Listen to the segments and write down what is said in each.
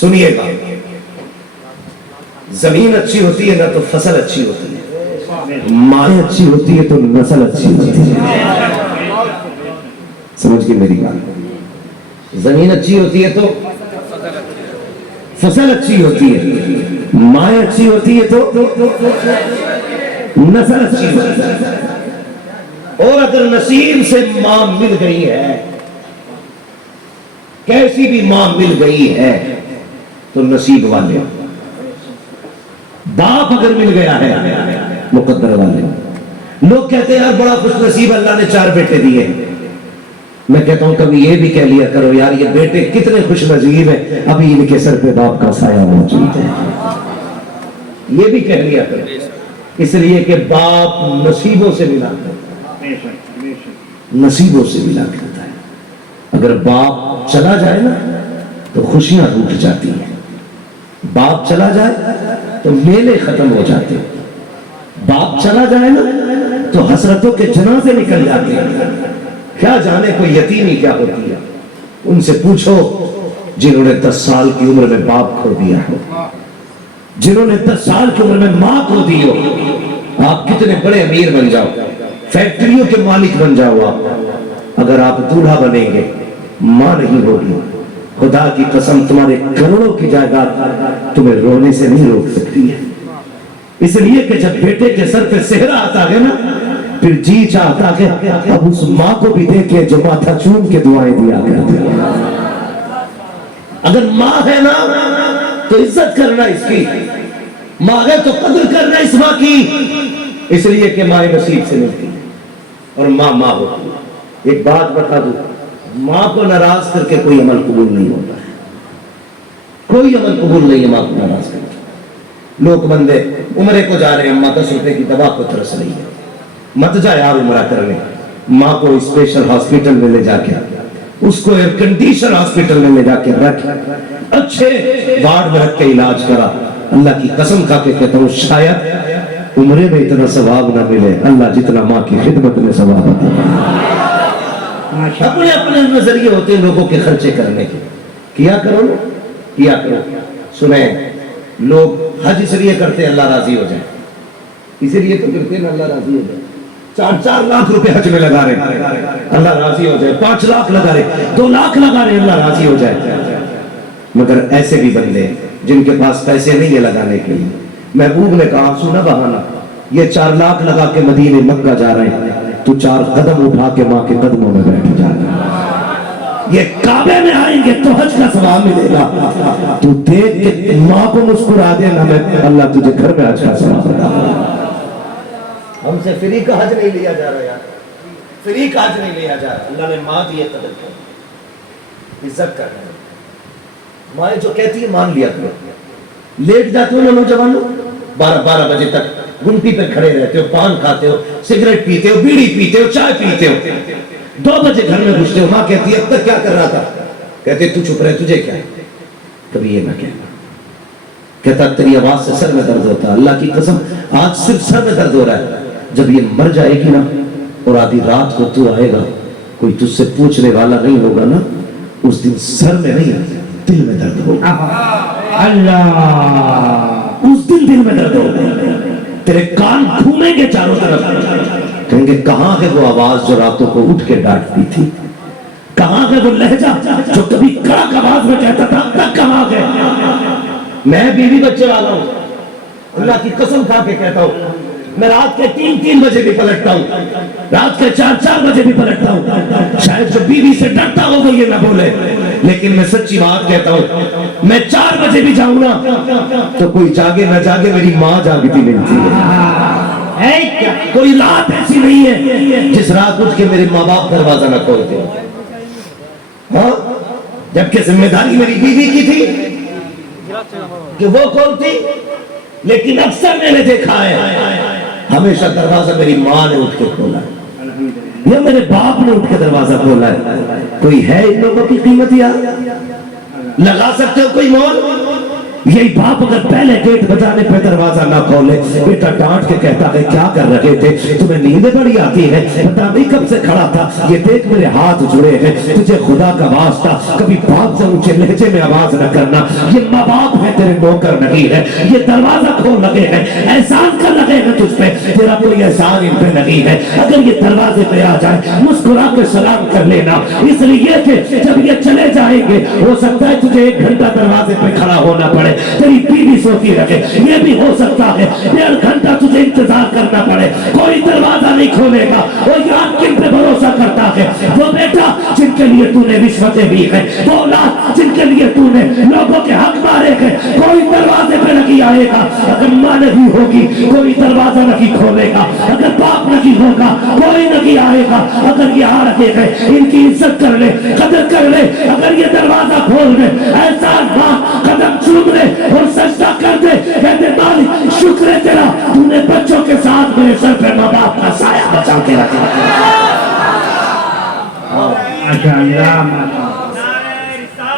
سنیے گا، زمین اچھی ہوتی ہے نا تو فصل اچھی ہوتی ہے، مائیں اچھی ہوتی ہے تو نسل اچھی ہوتی ہے. سمجھ گئی میری بات؟ زمین اچھی ہوتی ہے تو فصل اچھی ہوتی ہے، مائیں اچھی ہوتی ہے تو نسل اچھی ہوتی ہے. اور اگر نصیب سے ماں مل گئی ہے، کیسی بھی ماں مل گئی ہے تو نصیب والے. باپ اگر مل گیا ہے مقدر والے. لوگ کہتے ہیں یار بڑا خوش نصیب اللہ نے 4 بیٹے دیے. میں کہتا ہوں کبھی یہ بھی کہہ لیا کرو یار یہ بیٹے کتنے خوش نصیب ہیں، ابھی ان کے سر پہ باپ کا سایہ موجود ہے. یہ بھی کہہ لیا کرو، اس لیے کہ باپ نصیبوں سے ملا کرتا ہے، نصیبوں سے ملا کرتا ہے. اگر باپ چلا جائے نا تو خوشیاں روٹ جاتی ہیں. باپ چلا جائے تو میلے ختم ہو جاتے ہیں. باپ چلا جائے نا تو حسرتوں کے جنازے نکل جاتے ہیں. کیا جانے کوئی یتیمی کیا ہوتی ہے. ان سے پوچھو جنہوں نے 10 سال کی عمر میں باپ کھو دیا ہو، جنہوں نے 10 سال کی عمر میں ماں کھو دی ہو. آپ کتنے بڑے امیر بن جاؤ، فیکٹریوں کے مالک بن جاؤ، آپ اگر آپ دولہا بنیں گے ماں نہیں ہوگی. خدا کی قسم تمہارے کروڑوں کی جائیداد تمہیں رونے سے نہیں روک سکتی ہے. اس لیے کہ جب بیٹے کے سر پہ صحرا آتا ہے نا پھر جی چاہتا ہے اب اس ماں کو بھی دیکھے جو ماتھا چوم کے دعائیں دیا کرتی ہے. اگر ماں ہے نا تو عزت کرنا اس کی، ماں ہے تو قدر کرنا اس ماں کی. اس لیے کہ ماں نصیب سے ملتی ہے اور ماں ماں ہوتی ہے. ایک بات بتا دوں، ماں کو ناراض کر کے کوئی عمل قبول نہیں ہوتا ہے. کوئی عمل قبول نہیں ہے ماں کو ناراض کر کے. لوگ بندے عمرے کو جا رہے ہیں، اماں 10 روپے کی دوا کو ترس رہی ہے، مت جا یار عمرہ کرنے. ماں کو اسپیشل ہاسپٹل میں لے جا کے، اس کو ایئر کنڈیشن ہاسپٹل میں لے جا کے رکھ، اچھے وارڈ میں رکھ کے علاج کرا. اللہ کی قسم کھا کے کہتا ہوں شاید عمرے میں اتنا ثواب نہ ملے اللہ جتنا ماں کی خدمت میں ثواب ہوتا. اپنے اپنے نظریے ہوتے ہیں لوگوں کے خرچے کرنے کے. کیا کرو، کیا کرو. سنیں، لوگ حج اس لیے کرتے ہیں اللہ راضی ہو جائے، اسی لیے تو کرتے ہیں اللہ راضی ہو جائے. 4 لاکھ روپے حج میں لگا رہے اللہ راضی ہو جائے، 5 لاکھ لگا رہے، 2 لاکھ لگا رہے اللہ راضی ہو جائے. مگر ایسے بھی بندے جن کے پاس پیسے نہیں ہے لگانے کے لیے. محبوب نے کہا سنا بہانا، یہ 4 لاکھ لگا کے مدینے مکہ جا رہے ہیں، تو 4 قدم اٹھا کے ماں کے قدموں میں بیٹھ جا رہا ہے. یہ کعبے میں آئیں گے تو حج کا ثواب ملے گا. تو دیکھ کے ماں کو مسکرا دینا، میں اللہ تجھے گھر میں حج کا ثواب دے گا. ہم سے فری کا حج نہیں لیا جا رہا یار، فری کا حج نہیں لیا جا رہا. اللہ نے ماں دی قدر کر، عزت کر رہے ہیں. ماں جو کہتی ہے مان لیا کرو. لیٹ جاتے ہو نا نوجوانوں، 12 بجے تک گھنٹی پہ کھڑے رہتے ہو، پان کھاتے ہو، سگریٹ پیتے ہو، بیڑی پیتے ہو، چائے پیتے ہو، 2 بجے گھر میں گھستے ہو. ماں کہتی ہے اب تک کیا کر رہا تھا؟ کہتے تو چپ رہے، تجھے کیا ہے؟ کبھی یہ نہ کہنا. کہتا تیری آواز سے سر میں درد ہوتا. اللہ کی قسم آج صرف سر میں درد ہو رہا ہے. جب یہ مر جائے گی نا اور آدھی رات کو تو آئے گا، کوئی تجھ سے پوچھنے والا نہیں ہوگا نا، اس دن سر میں نہیں دل میں درد ہوگا. اللہ، اس دن دل میں درد ہوگا. تیرے کان گھومیں گے چاروں طرف، کہیں گے کہاں ہے وہ آواز جو راتوں کو اٹھ کے ڈانٹتی تھی؟ کہاں ہے وہ لہجہ جو کبھی کڑک آواز میں کہتا تھا؟ تک کہاں گئے؟ میں بیوی بچے والا ہوں، اللہ کی قسم کھا کے کہتا ہوں، میں رات کے 3 بجے بھی پلٹتا ہوں، رات کے 4 بجے بھی پلٹتا ہوں. شاید جو بیوی سے ڈرتا ہو وہ یہ نہ بولے، لیکن میں سچی بات کہتا ہوں، میں 4 بجے بھی جاؤں نا تو کوئی جاگے نہ جاگے میری ماں جاگتی ملتی ہے. کوئی رات ایسی نہیں ہے جس رات اٹھ کے میرے ماں باپ دروازہ نہ کھولتے ہو. ہاں، جبکہ ذمہ داری میری بیوی کی تھی کہ وہ کھولتی، لیکن اکثر میں نے دیکھا ہے ہمیشہ دروازہ میری ماں نے اٹھ کے کھولا ہے یا میرے باپ نے اٹھ کے دروازہ کھولا ہے. کوئی ہے ان لوگوں کی قیمت یار؟ لگا سکتے ہو کوئی مول؟ یہی باپ اگر پہلے گیٹ بجانے پہ دروازہ نہ کھولے، بیٹا ڈانٹ کے کہتا ہے کیا کر رہے تھے، تمہیں نیندیں بڑی آتی ہے، پتا نہیں کب سے کھڑا تھا، یہ دیکھ میرے ہاتھ جڑے ہیں، تجھے خدا کا واسطہ کبھی باپ سے اونچے لہجے میں آواز نہ کرنا، یہ ماں باپ ہے، تیرے نوکر نہیں ہے، یہ دروازہ کھول لگے ہیں، احسان کر لگے ہیں تجھ پہ، تیرا کوئی احسان ان پہ نہیں ہے، اگر یہ دروازے پہ آ جائے مسکرا کے سلام کر لینا، اس لیے کہ جب یہ چلے جائیں گے ہو سکتا ہے تجھے 1 گھنٹہ دروازے پہ کھڑا ہونا پڑے، تیری بیوی سوتی رہے، یہ بھی ہو سکتا ہے 1.5 گھنٹہ تجھے انتظار کرنا پڑے، کوئی دروازہ نہیں کھولے گا، وہ یار کن پہ بھروسہ کرتا ہے، وہ بیٹا جن کے لیے تو نے رشوتیں دی ہیں، وہ اولاد جن کے لیے تو نے لوگوں کے حق مارے ہیں، کوئی دروازے پہ نہیں آئے گا، اگر ماں نہیں ہوگی کوئی دروازہ نہیں کھولے گا، اگر باپ نہیں ہوگا کوئی نہیں آئے گا، اگر یہ آ رہے ہیں ان کی عزت کر لے، قدر کر لے، اگر یہ دروازہ کھول دے، احسان ماں قدم چوم لے اور سجدہ کر دے، کہتے مالک شکر ہے تیرا، تو نے بچوں کے ساتھ میرے سر پہ ماں باپ کا سایہ بچا کے رکھا۔ ماشاءاللہ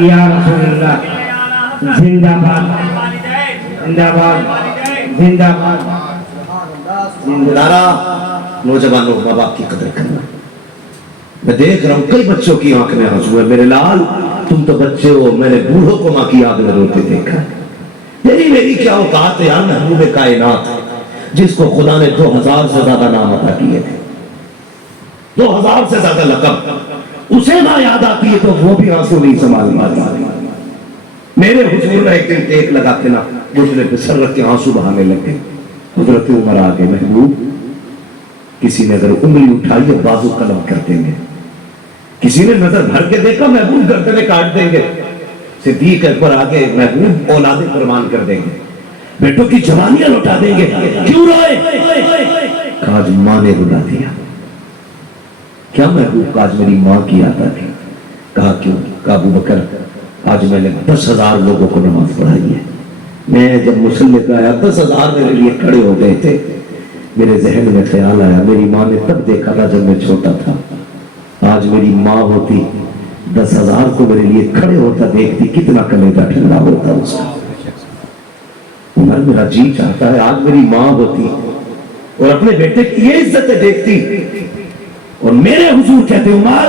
یا رسول اللہ، زندہ باد زندہ باد زندہ باد۔ نعرہ نوجوانوں ماں باپ کی قدر کرنا۔ میں دیکھ رہا ہوں کئی بچوں کی آنکھ میں آنسو ہے، میرے لال تم تو بچے ہو، میں نے بوڑھوں کو ماں کی آگ میں روتے دیکھا، تیری میری کیا اوقات ہے یار، محبوب کائنات جس کو خدا نے 2000 سے زیادہ نام عطا کیے تھے، 2000 سے زیادہ لقب، اسے نہ یاد آتی ہے تو وہ بھی آنسو نہیں سنبھال پاتا۔ میرے حضور نے ایک دن ٹیک لگا کے نا گھٹنے پہ سر رکھ کے آنسو بہانے لگے، حضرت عمر آگے، محبوب کسی نے اگر انگلی اٹھائی ہے بازو قلم کر دیں گے، کسی نے نظر بھر کے دیکھا محبوب گردنیں کاٹ دیں گے، صدیق اکبر آگے، محبوب اولادیں قربان کر دیں گے، بیٹوں کی جوانیاں لوٹا دیں گے، کیوں روئے؟ آج ماں نے رلا دیا، کیا محبوب آج میری ماں کی آتا تھی؟ کہا کیوں؟ کہا ابو بکر آج میں نے 10,000 لوگوں کو نماز پڑھائی ہے، میں جب مسلح پہ آیا 10,000 میرے لیے کھڑے ہو گئے تھے، میرے ذہن میں خیال آیا میری ماں نے تب دیکھا تھا جب میں چھوٹا تھا، آج میری ماں ہوتی 10,000 کو میرے لیے کھڑے ہوتا دیکھتی کتنا کلیجہ ٹھنڈا ہوتا اس کا۔ عمر میرا جی چاہتا ہے آج میری ماں ہوتی اور اپنے بیٹے کی یہ عزت دیکھتی، اور میرے حضور کہتے عمر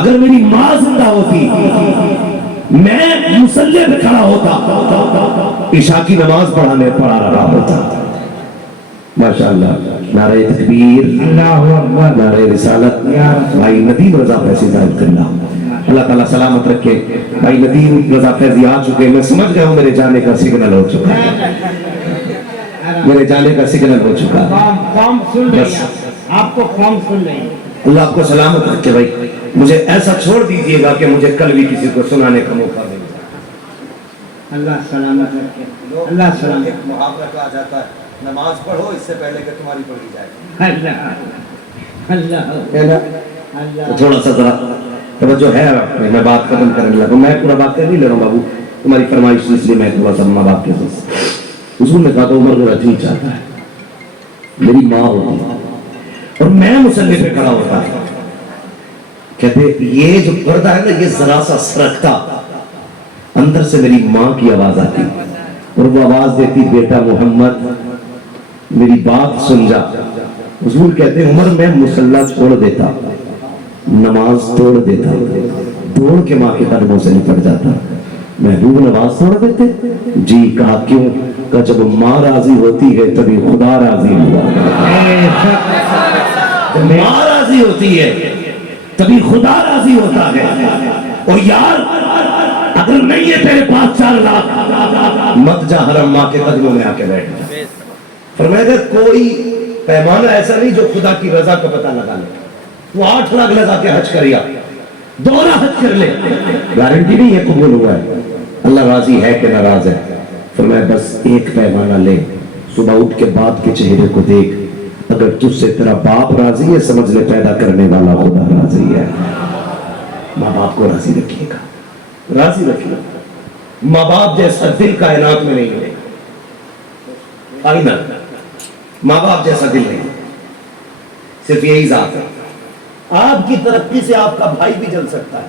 اگر میری ماں زندہ ہوتی میں مصلی پہ کھڑا ہوتا، عشاء کی نماز پڑھا رہا ہوتا۔ ماشاءاللہ، نعرہ تکبیر، اللہ اکبر، نعرہ رسالت، بھائی ندیم رضا فیضی صاحب کرنا، اللہ تعالیٰ سلامت رکھے۔ بھائی ندیم رضا فیضی آ چکے، میں سمجھ گیا ہوں میرے جانے کا سگنل ہو چکا ہے، میرے جانے کا سگنل ہو چکا ہے، قوم سن رہی ہے، آپ کو قوم سن رہی ہے۔ اللہ آپ کو سلامت رکھے۔ بھائی مجھے ایسا چھوڑ دیجئے گا کہ مجھے کل بھی کسی کو سنانے کا موقع دے۔ اللہ سلامت رکھے، اللہ سلامت۔ محاورہ کہا جاتا ہے نماز پڑھو اس سے پہلے کہ تمہاری پڑھی جائے۔ اللہ اللہ تو اللہ، تھوڑا سا ذرا توجہ ہے، میں بات ختم کرنے لگا، میں پورا بات کر نہیں لے رہا ہوں بابو، تمہاری فرمائش اس لیے میں تھوڑا سا ماں باپ کے ساتھ۔ حضور نے کہا تو عمر میرا جی چاہتا ہے میری ماں ہوتی اور میں مصلی پہ کھڑا ہوتا ہے، کہتے یہ جو پردہ ہے نا یہ ذرا سا سرکتا، اندر سے میری ماں کی آواز آتی اور وہ آواز دیتی بیٹا محمد میری بات سن جا۔ حضور کہتے ہیں عمر میں مصلی چھوڑ دیتا، نماز توڑ دیتا، دوڑ کے ماں کے قدموں سے نپٹ جاتا۔ محبوب نماز توڑ دیتے؟ جی۔ کہا کیوں؟ کہ جب ماں راضی ہوتی ہے تبھی خدا راضی ہوا، جب ماں راضی ہوتی ہے تبھی خدا راضی ہوتا ہے۔ اور یار اگر نہیں ہے تیرے پاس 4 لاکھ مت جا حرم ماں کے قدموں میں آ کے بیٹھ جا۔ فرمایا کہ کوئی پیمانہ ایسا نہیں جو خدا کی رضا کا پتہ لگا لے، وہ 8 لاکھ لگا کے حج کریا، دورہ حج کر لے، گارنٹی نہیں ہے قبول ہوا ہے، اللہ راضی ہے کہ ناراض ہے۔ فرمایا بس ایک پیمانہ لے، صبح اٹھ کے باپ کے چہرے کو دیکھ، اگر تجھ سے تیرا باپ راضی ہے سمجھ لے پیدا کرنے والا خدا راضی ہے۔ ماں باپ کو راضی رکھیے گا، راضی رکھیے گا، ماں باپ جیسا دل کائنات میں نہیں ہے، آئینہ ماں باپ جیسا دل نہیں، صرف یہی ذات ہے۔ آپ کی ترقی سے آپ کا بھائی بھی جل سکتا ہے،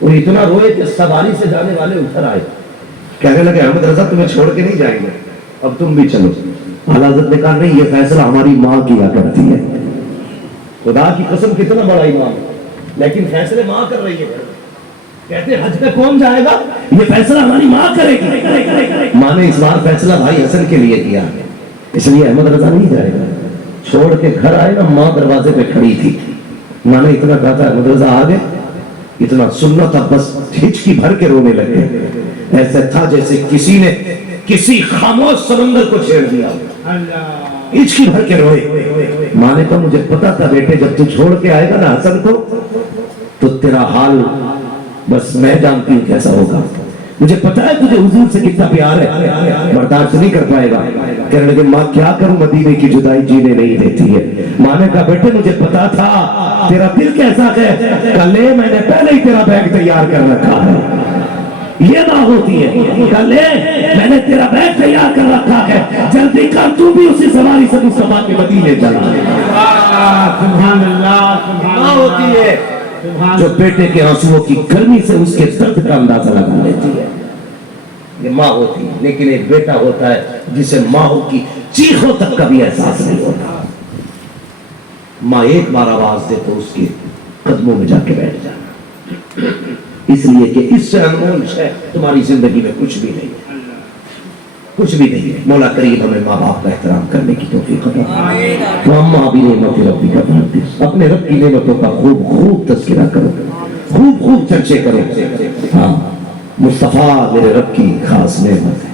وہ اتنا روئے کہ سواری سے جانے والے اتر آئے، کہنے لگے احمد رضا تمہیں چھوڑ کے نہیں جائیں گے، اب تم بھی چلو۔ اعلیٰ حضرت نے کہا نہیں، یہ فیصلہ ہماری ماں کیا کرتی ہے۔ خدا کی قسم کتنا بڑا ایمان ہے، لیکن فیصلے ماں کر رہی ہے۔ کہتے ہیں حج پہ کون جائے گا، یہ فیصلہ ہماری ماں کرے گی۔ ماں نے اس بار فیصلہ بھائی حسن کے لیے کیا، اس لیے احمد رضا نہیں جائے گا۔ چھوڑ کے گھر آئے نا، ماں دروازے پہ کھڑی تھی، ماں نے اتنا کہا تھا احمد رضا آ گئے، اتنا سننا تھا بس ہچکی بھر کے رونے لگے، ایسا تھا جیسے کسی نے کسی خاموش سمندر کو چھیڑ دیا، ہچکی بھر کے روئے۔ ماں نے کہا مجھے پتا تھا بیٹے جب تو چھوڑ کے آئے گا نا حسن کو تو تیرا حال بس میں جانتی ہوں کیسا ہوگا، مجھے پتا ہے تجھے حضور سے کتنا پیار ہے، برداشت نہیں کر پائے گا۔ کہنے لگے ماں کیا کروں، مدینے کی جدائی جینے نہیں دیتی ہے۔ ماں نے کہا بیٹے مجھے پتا تھا تیرا دل کیسا ہے، کل میں نے پہلے ہی تیرا بیگ تیار کر رکھا ہے۔ یہ ماں ہوتی ہے، کل میں نے تیرا بیگ تیار کر رکھا ہے، جلدی کر تو بھی اسی سواری سے مصطفیٰ کے مدینے چلا۔ سبحان اللہ، ماں ہوتی ہے جو بیٹے کے آنسوؤں کی گرمی سے اس کے درد کا اندازہ لگا لیتی ہے، یہ ماں ہوتی ہے۔ لیکن ایک بیٹا ہوتا ہے جسے ماں کی چیخوں تک کا بھی احساس نہیں ہوتا۔ ماں ایک بار آواز دے تو اس کے قدموں میں جا کے بیٹھ جانا، اس لیے کہ اس سے انمول ہے تمہاری زندگی میں کچھ بھی نہیں ہے، کچھ بھی نہیں ہے۔ مولا کریم ہمیں ماں باپ کا احترام کرنے کی توفیق عطا فرمائے۔ وَأَمَّا بِنِعْمَتِ رَبِّكَ فَحَدِّثْ، اپنے رب کی نعمتوں کا خوب خوب تذکرہ کرو، خوب خوب چرچے کرو۔ ہاں مصطفیٰ میرے رب کی خاص نعمت ہے،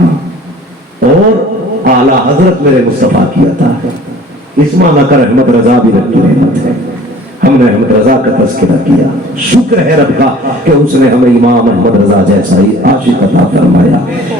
ہاں اور اعلیٰ حضرت میرے مصطفیٰ کی عطا ہے۔ اس معنی کر احمد رضا بھی رب کی نعمت ہے۔ ہم نے احمد رضا کا تذکرہ کیا، شکر ہے رب کا کہ اس نے ہمیں امام احمد رضا جیسا ہی عاشق عطا فرمایا۔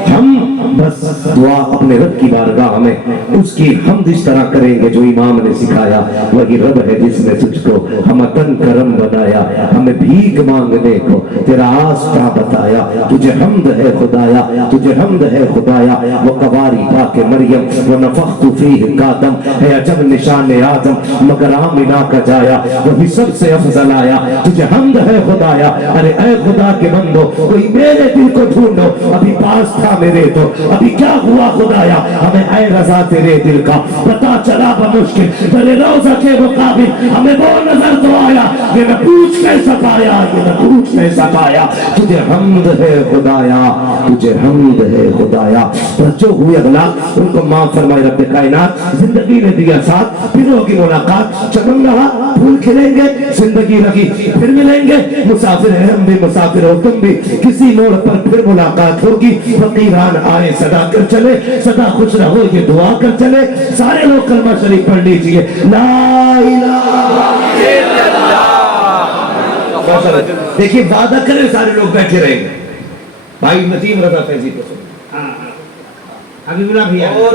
ہم بس دعا اپنے رب کی بارگاہ میں اس کی حمد اس طرح کریں گے جو امام نے سکھایا، وہی رب ہے جس نے تجھ کو ہمتن کرم بنایا، ہمیں بھیک مانگنے کو تیرا آستہ بتایا، تجھے حمد ہے خدایا، تجھے حمد ہے خدایا، وہ قواری پاک مریم وہ نفخت فیہ قادم ہے عجب نشان آدم مگر آمنہ کا جایا وہی سب سے افضل آیا، تجھے حمد ہے خدایا۔ ارے اے خدا کے بندو کوئی میرے دل کو ڈھونڈو، ابھی پاس تھا میرے تو ابھی کیا ہوا خدایا، ہمیں اے رضا تیرے دل کا پتا چلا بمشکل تیرے روضہ کے مقابل، ہمیں وہ نظر تو آیا یہ نہ پوچھ کیسا پایا، یہ نہ پوچھ کیسا پایا، تجھے حمد ہے خدایا، تجھے حمد ہے خدایا۔ پر جو ہوئے اگلا ان کو معاف فرمائے رب کائنات، زندگی نے دیا ساتھ، پھر ہوگی ملاقات، چمن رہا پھول کھلیں گے، زندگی لگی پھر ملیں گے، مسافر ہیں ہم بھی مسافر ہو تم بھی، کسی موڑ پر پھر ملاقات ہوگی، فقیران آئے صدا کر چلے، صدا خوش رہو یہ دعا کر چلے، سارے لوگ کلمہ شریف پڑھ لیجئے، لا الہ الا اللہ۔ دیکھیے وعدہ کریں سارے لوگ بیٹھے رہیں گے، بھائی ندیم رضا فیضی کو سن حبیب اللہ بھیا اور